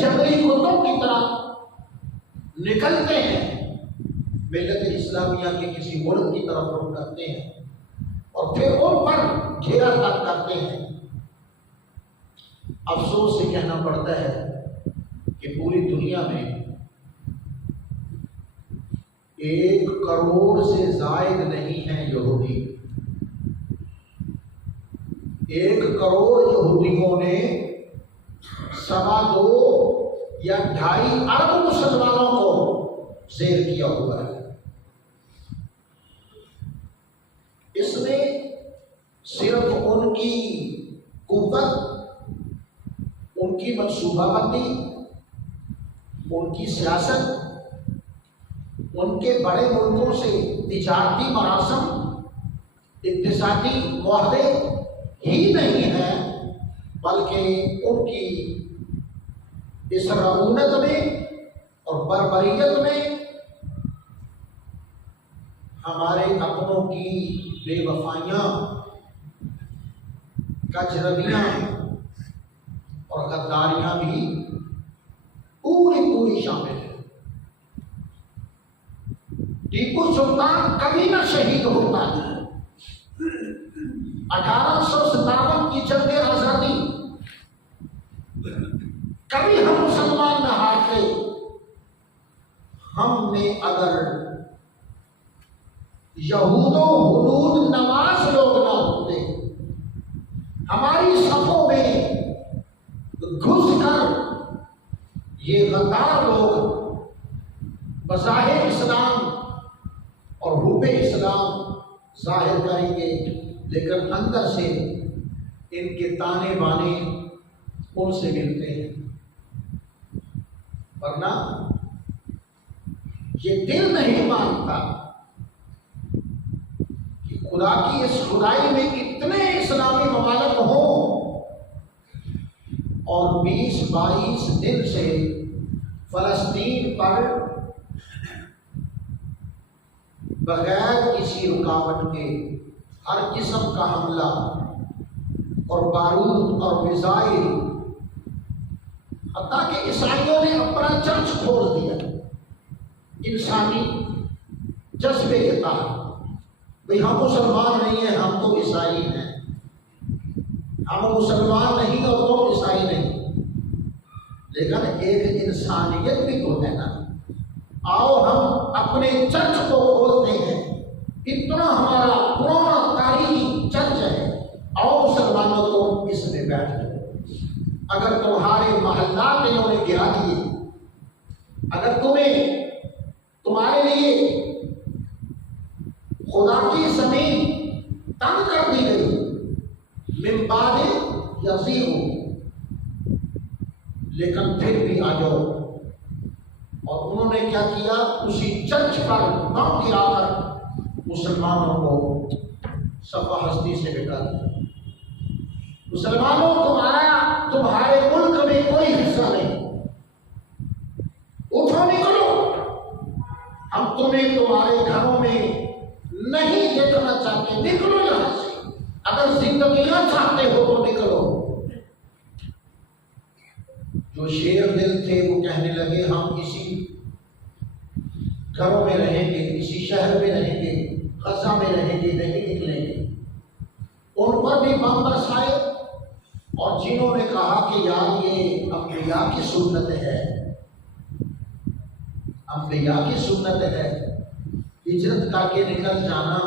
جنگلی کتوں کی طرح نکلتے ہیں، ملت اسلامیہ کے کسی ملک کی طرف رخ کرتے ہیں اور پھر ان پر گھیرا تک کرتے ہیں۔ افسوس سے کہنا پڑتا ہے کہ پوری دنیا میں 1 کروڑ سے زائد نہیں ہیں یہودی۔ 1 کروڑ یہودیوں نے 2.25 یا 2.5 ارب مسلمانوں کو زیر کیا ہوا ہے۔ اس میں صرف ان کی قوت، ان کی منصوبہ بندی، ان کی سیاست، ان کے بڑے ملکوں سے تجارتی مراسم، اقتصادی معاہدے ہی نہیں ہیں، بلکہ ان کی اس رعونت میں اور بربریت میں ہمارے اپنوں کی بے وفائیاں، کجرویاں اور غداریاں بھی پوری شامل ہیں۔ ٹیپو سلطان کبھی نہ شہید ہوتا ہے۔ 1857 کی جنگ آزادی کبھی ہم مسلمان نہ ہارتے۔ ہم نے اگر یہود و حدود نواز لوگ نہ ہوتے، ہماری صفوں میں گھس کر یہ غدار لوگ بظاہر اسلام اور حب اسلام ظاہر کریں گے، لیکن اندر سے ان کے تانے بانے ان سے ملتے ہیں، ورنہ یہ دل نہیں مانتا کہ خدا کی اس خدائی میں اتنے اسلامی ممالک ہوں اور 20-22 دن سے فلسطین پر بغیر کسی رکاوٹ کے ہر قسم کا حملہ اور بارود اور میزائل، حتیٰ کہ عیسائیوں نے اپنا چرچ کھول دیا انسانی جذبے کے تحت، بھئی ہم مسلمان نہیں ہیں، ہم تو عیسائی ہیں، ہم مسلمان نہیں اور تو عیسائی نہیں، لیکن ایک انسانیت بھی تو ہے نا۔ آؤ ہم اپنے چرچ کو کھولتے ہیں، اتنا ہمارا پرانا تاریخی چرچ ہے، آؤ مسلمانوں تو اس میں بیٹھ جاؤ۔ اگر تمہارے محلات انہوں نے گرا دیے، اگر تمہارے لیے خدا کی زمین تنگ کر دی گئی، من بعد یزیغ، لیکن پھر بھی آ جاؤ۔ اور انہوں نے کیا کیا؟ اسی چرچ پر بم گرا کر مسلمانوں کو صفحہ ہستی سے مٹا دیا۔ مسلمانوں تمہارے ملک میں کوئی حصہ نہیں، اٹھو نکلو، ہم تمہیں تمہارے گھروں میں نہیں دیکھنا چاہتے، نکلو یہاں سے، اگر زندگیاں چاہتے ہو تو نکلو۔ جو شیر دل تھے وہ کہنے لگے ہم اسی گھروں میں رہیں گے، اسی شہر میں رہیں گے، غزہ میں رہیں گے، نہیں نکلیں گے۔ ان پر بھی بم برسائے، اور جنہوں نے کہا کہ یار یہ انبیاء کی سنت ہے، انبیاء کی سنت ہے ہجرت کر کے نکل جانا،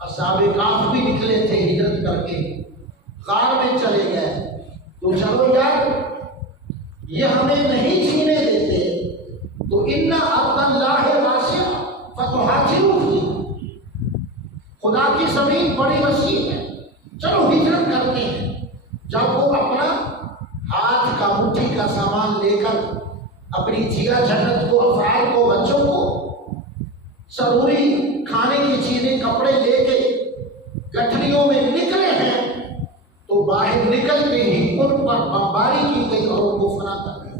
اصحاب کہف بھی نکلے تھے ہجرت کر کے، غار میں چلے گئے، تو چلو یار یہ ہمیں نہیں جینے دیتے، تو اِنَّ أَرْضَ اللَّهِ وَاسِعَةٌ فَتُهَاجِرُوا فِيهَا، خدا کی زمین بڑی وسیع ہے، چلو ہجرت کرتے ہیں۔ جب وہ اپنا ہاتھ کا مٹھی کا سامان لے کر اپنی جیا جنت کو، افراد کو، بچوں کو، ضروری کھانے کی چیزیں، کپڑے لے کے گٹھڑیوں میں نکلے ہیں، تو باہر نکلتے ہی ان پر بمباری کی گئی اور ان کو فنا کر دیا۔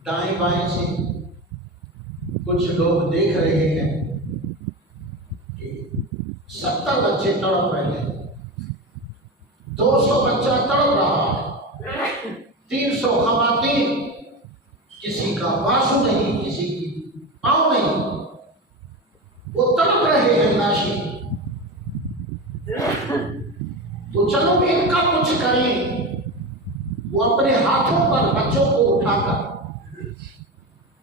دائیں بائیں سے کچھ لوگ دیکھ رہے ہیں کہ 70 بچے تڑپ رہے ہیں، 200 بچہ تڑپ رہا ہے، کسی کا بازو نہیں، کسی کی پاؤں نہیں، وہ تڑپ رہے ہیں لاشیں۔ تو چلو ان کا کچھ کریں۔ وہ اپنے ہاتھوں پر بچوں کو اٹھا کر،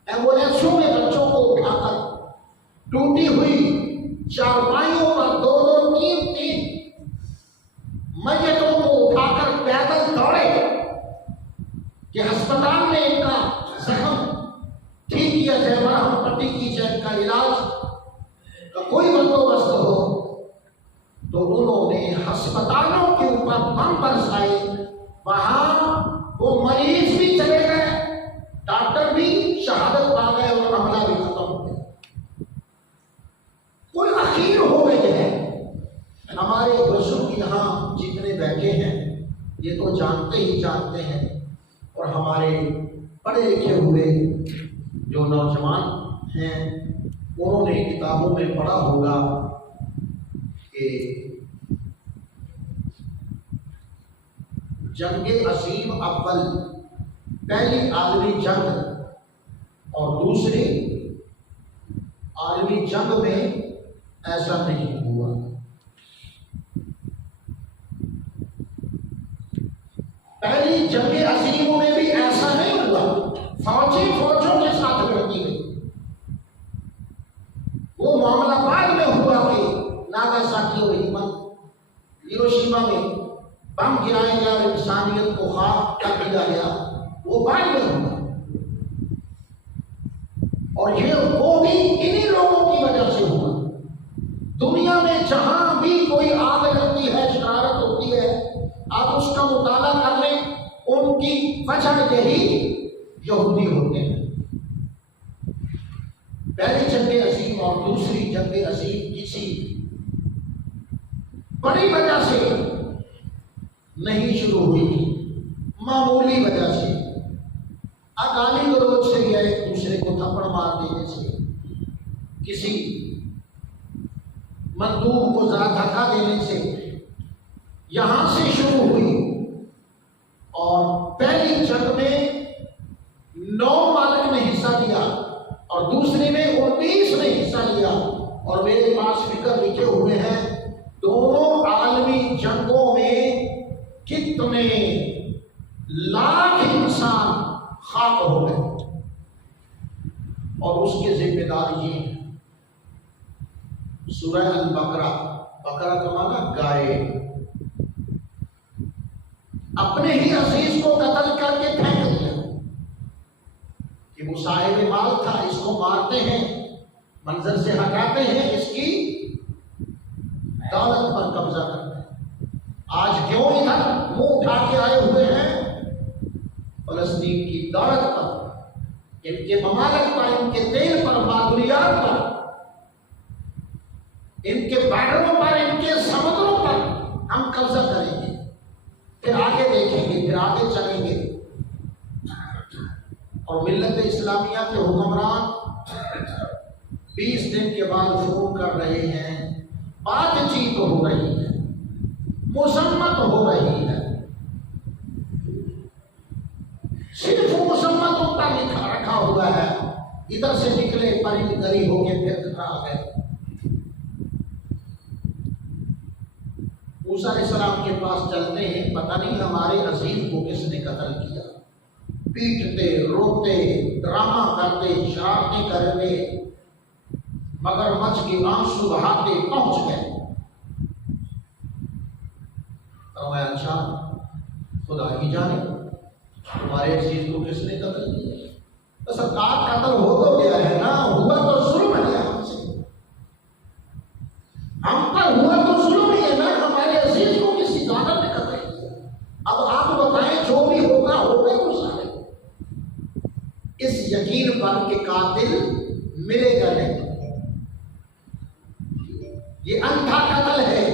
ایمبولینسوں میں بچوں کو اٹھا کر، ٹوٹی ہوئی چارپائیوں پر دو دو تین تین میتوں کو اٹھا کر پیدل دوڑے کہ ہسپتال میں ان کا زخم ٹھیک کیا جائے، مرہم پٹی کی جائے، ان کا علاج کا کوئی بندوبست ہو۔ تو انہوں نے ہسپتالوں کے اوپر بم برسائے، وہاں وہ مریض بھی چلے گئے، ڈاکٹر بھی شہادت پا گئے اور عملہ بھی ختم ہو گیا۔ کوئی اخیر ہو گئی ہے۔ ہمارے بزرگ یہاں جتنے بیٹھے ہیں یہ تو جانتے ہی جانتے ہیں، اور ہمارے پڑھے لکھے ہوئے جو نوجوان ہیں انہوں نے کتابوں میں پڑھا ہوگا کہ جنگ عظیم اول، پہلی عالمی جنگ اور دوسری عالمی جنگ میں ایسا نہیں ہوا۔ پہلی جنگ عظیم میں بھی ایسا نہیں ہوا، فوجوں کے ساتھ لڑتی گئی۔ وہ معاملہ بعد میں ہوا کہ ناگاساکی اور ہیروشیما میں بم گرائے گیا اور انسانیت کو خاک کر دیا گیا، وہ بعد میں ہوا۔ اور یہ وہ بھی انہی لوگوں کی وجہ سے ہوا۔ دنیا میں جہاں بھی کوئی آگ لگتی ہے، شرارت ہوتی ہے، آپ اس کا مطالعہ کر لیں، ان کی وجہ یہی یہودی ہوتے ہیں۔ پہلی جنگ عظیم اور دوسری جنگ عظیم کسی بڑی وجہ سے نہیں شروع ہوئی تھی، معمولی وجہ سے، گالی گلوچ سے یا ایک دوسرے کو تھپڑ مار دینے سے، کسی مندوب کو ذرا دھکا دینے سے یہاں سے شروع ہوئی۔ اور پہلی جنگ میں 9 مالک نے حصہ لیا اور دوسری میں 19 نے حصہ لیا، اور میرے پاس فکر لکھے ہوئے ہیں دونوں عالمی جنگوں میں کتنے لاکھ انسان خاک ہو گئے، اور اس کے ذمہ دار یہ ہیں۔ سورہ البقرہ، بقرہ کا معنی گائے، اپنے ہی عزیز کو قتل کر کے پھینک دیا کہ وہ صاحب مال تھا، اس کو مارتے ہیں، منظر سے ہٹاتے ہیں، اس کی دولت پر قبضہ کرتے ہیں۔ آج کیوں ادھر منہ اٹھا کے آئے ہوئے ہیں؟ فلسطین کی دولت پر، ان کے ممالک پر، ان کے تیل پر، معدنیات پر، ان کے بارڈروں پر، ان کے سمندروں پر ہم قبضہ کریں گے، پھر آگے دیکھیں گے، پھر آگے چلیں گے۔ اور ملت اسلامیہ کے حکمران 20 دن کے بعد فون کر رہے ہیں، بات چیت ہو رہی ہے، مذمت ہو رہی ہے، صرف مذمت ان کا لکھا رکھا ہوا ہے، ادھر سے نکلے پرند گری ہو کے پھر کھڑا گئے۔ موسیٰ علیہ السلام کے پاس چلتے ہیں، پتہ نہیں ہمارے عزیز کو کس نے قتل کیا، پیٹتے، روتے، ڈرامہ کرتے، شرارتیں کرتے، مگر مچھ کے آنسو بہاتے پہنچ گئے۔ فرمایا اچھا خدا ہی جانے تمہارے عزیز کو کس نے قتل کیا۔ تو سرکار قتل ہو تو گیا ہے نا، ہوا تو ظلم ہے ہم سے، ہم پر ہوا تو ظلم ہی ہے نا، ہمارے عزیز کو کسی ظالم نے قتل کیا۔ اب آپ بتائیں جو بھی ہوگا ہوگا تو سارے اس یقین پر کہ قاتل ملے گا نہیں۔ یہ اندھا قتل ہے،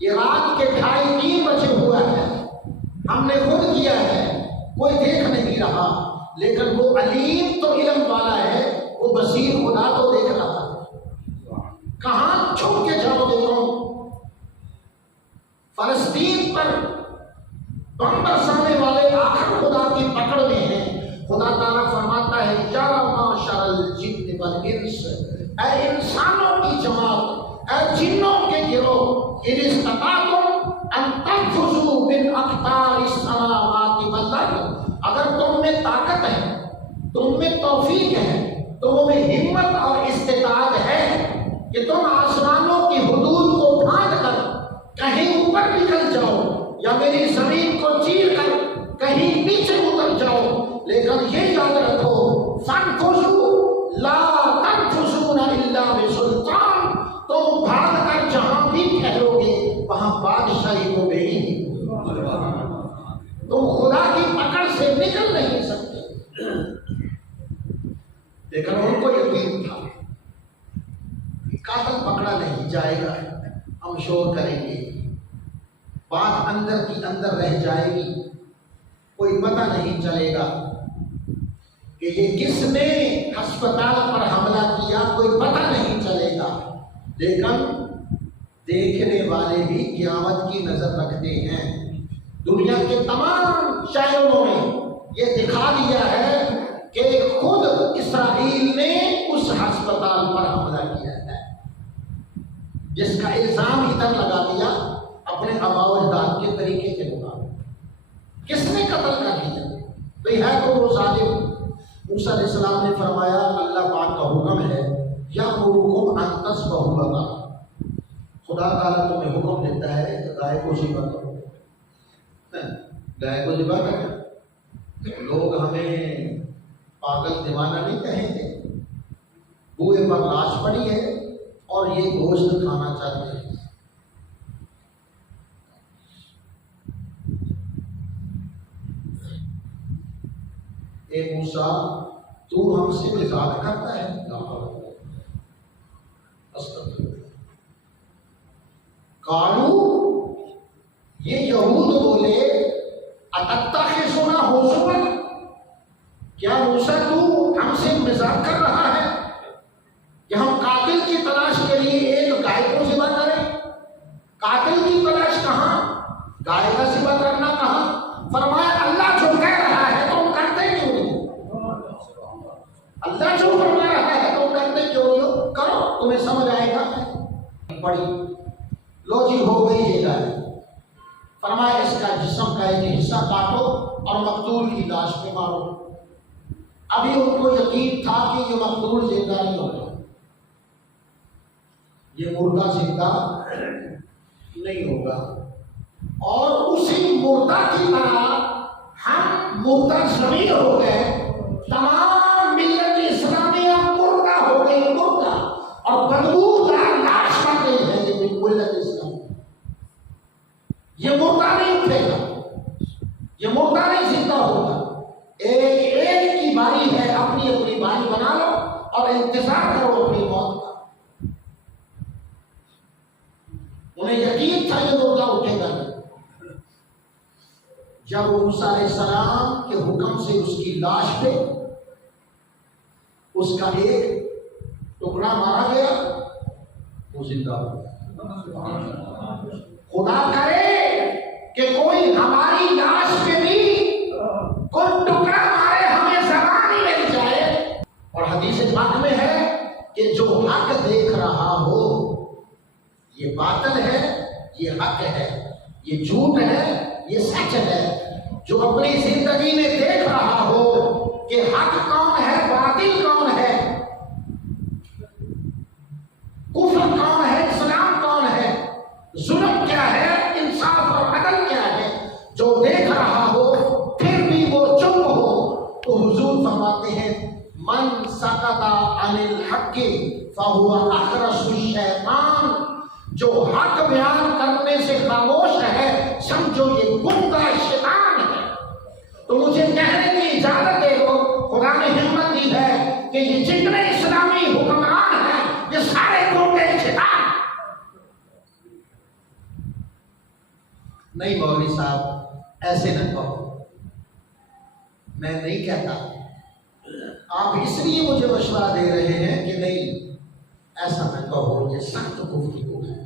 یہ رات کے 2:30-3 بجے ہوا ہے، ہم نے خود کیا ہے، کوئی دیکھ نہیں رہا، لیکن وہ علیم تو علم والا ہے، وہ بصیر خدا تو دیکھ رہا ہے۔ کہاں چھپ کے جاؤ گے تم؟ فلسطین پر بم برسانے والے آخر خدا کی پکڑ میں ہیں۔ خدا تعالیٰ فرماتا والانس، اے انسانوں کی جماعت، اے جنوں کے گروہ، ان استطعتم ان تنفذوا من اقطار السماوات والارض، اگر تم میں طاقت ہے، تم میں توفیق ہے، تم میں ہمت اور استطاعت ہے کہ تم آسمانوں کی حدود کو پھاند کر کہیں اوپر نکل جاؤ یا میری زمین کو چیر کر کہیں نیچے اتر جاؤ، لیکن یہ یاد رکھو فانفذوا لا تنفذون الا بسلطان، تم بھاگ کر جہاں بھی ٹھہرو گے وہاں بادشاہی کو بے ہی تم خدا کی پکڑ سے نکل نہیں سکتے۔ لیکن ان کو یقین تھا قاتل پکڑا نہیں جائے گا، ہم شور کریں گے، بات اندر کی اندر رہ جائے گی، کوئی پتہ نہیں چلے گا کہ یہ کس نے ہسپتال پر حملہ کیا، کوئی پتہ نہیں چلے گا، لیکن دیکھنے والے بھی قیامت کی نظر رکھتے ہیں۔ دنیا کے تمام شاعروں نے یہ دکھا دیا ہے کہ خود اسرائیل نے اس ہسپتال پر حملہ کیا ہے، جس کا الزام ادھر لگا دیا اپنے آباء و اجداد کے طریقے کے مطابق۔ کس نے قتل کر دیا؟ بھئی ہے تو وہ ظالم۔ موسیٰ علیہ السلام نے فرمایا اللہ پاک کا حکم ہے یأمرکم ان تذبحوا بقرۃ، خدا تعالیٰ تمہیں حکم دیتا ہے کہ گائے کو ذبح کرو، گائے کو ذبح کرو۔ لوگ ہمیں پاگل دیوانہ نہیں کہیں گے، بوئے پر لاش پڑی ہے اور یہ گوشت کھانا چاہتے ہیں۔ اے موسیٰ تو ہم سے مزاح کرتا ہے؟ قالو، یہ یہود بولے اتتخذنا ہزوا، کیا موسیٰ تو ہم سے مزاح کر رہا ہے کہ ہم قاتل کی تلاش کے لیے ایک گائے کو ذبح کریں؟ قاتل کی تلاش کہاں، گائے کا ذبح کرنا کہاں؟ فرمایا اللہ جو کہہ رہا ہے تم کرتے کیوں نہیں؟ اللہ جو فرما رہا ہے تم کرتے کیوں نہیں؟ کرو، تمہیں سمجھ آئے گا۔ پڑی لو جی ہو گئی یہ گائے، فرمایا اس کا جسم کا ایک حصہ کاٹو اور مقتول کی لاش پہ مارو۔ ابھی ان کو یقین تھا کہ یہ مقتول زندہ نہیں ہوگا، یہ مردہ زندہ نہیں ہوگا، اور اسی مردہ کی طرح ہم مردہ زمین ہو گئے، تمام ملت اسلامیہ مردہ ہو گئی، مردہ اور بدبودار لاش بن گئی ہے یہ ملت اسلامیہ۔ یہ مردہ نہیں اٹھے گا، یہ مردہ نہیں زندہ ہوگا۔ ایک ایک کی باری ہے، اپنی اپنی باری بنا لو اور انتظار کرو اپنی موت کا۔ انہیں یقین تھا یہ مردہ اٹھے گا نہیں۔ جب موسیٰ علیہ السلام کے حکم سے اس کی لاش پہ اس کا ایک ٹکڑا مارا گیا، وہ زندہ ہو گیا۔ خدا کرے کہ کوئی ہماری لاش پہ بھی کوئی ٹکڑا مارے، ہمیں زبان ہی مل جائے۔ اور حدیث پاک میں ہے کہ جو حق دیکھ رہا ہو، یہ باطل ہے، یہ حق ہے، یہ جھوٹ ہے، یہ سچ ہے، جو اپنی زندگی میں دیکھ رہا ہو کہ حق کون ہے، باطل کون ہے، کفر کون ہے، اسلام کون ہے، ظلم کیا ہے، انصاف اور عدل کیا ہے، جو دیکھ رہا ہو پھر بھی وہ چپ ہو، تو حضور فرماتے ہیں من سکت عن الحق فہو اخرس الشیطان، جو حق بیان کرنے سے خاموش ہے سمجھو یہ گنگا شیطان ہے۔ تو مجھے کہنے کی اجازت دے دو، خدا نے ہمت دی ہے کہ یہ جتنے اسلامی حکمران ہیں یہ سارے گنگے شیطان۔ نہیں مولوی صاحب ایسے نہ کہو، میں نہیں کہتا، آپ اس لیے مجھے مشورہ دے رہے ہیں کہ نہیں ایسا نہ کہو، یہ سخت گفتگو ہے۔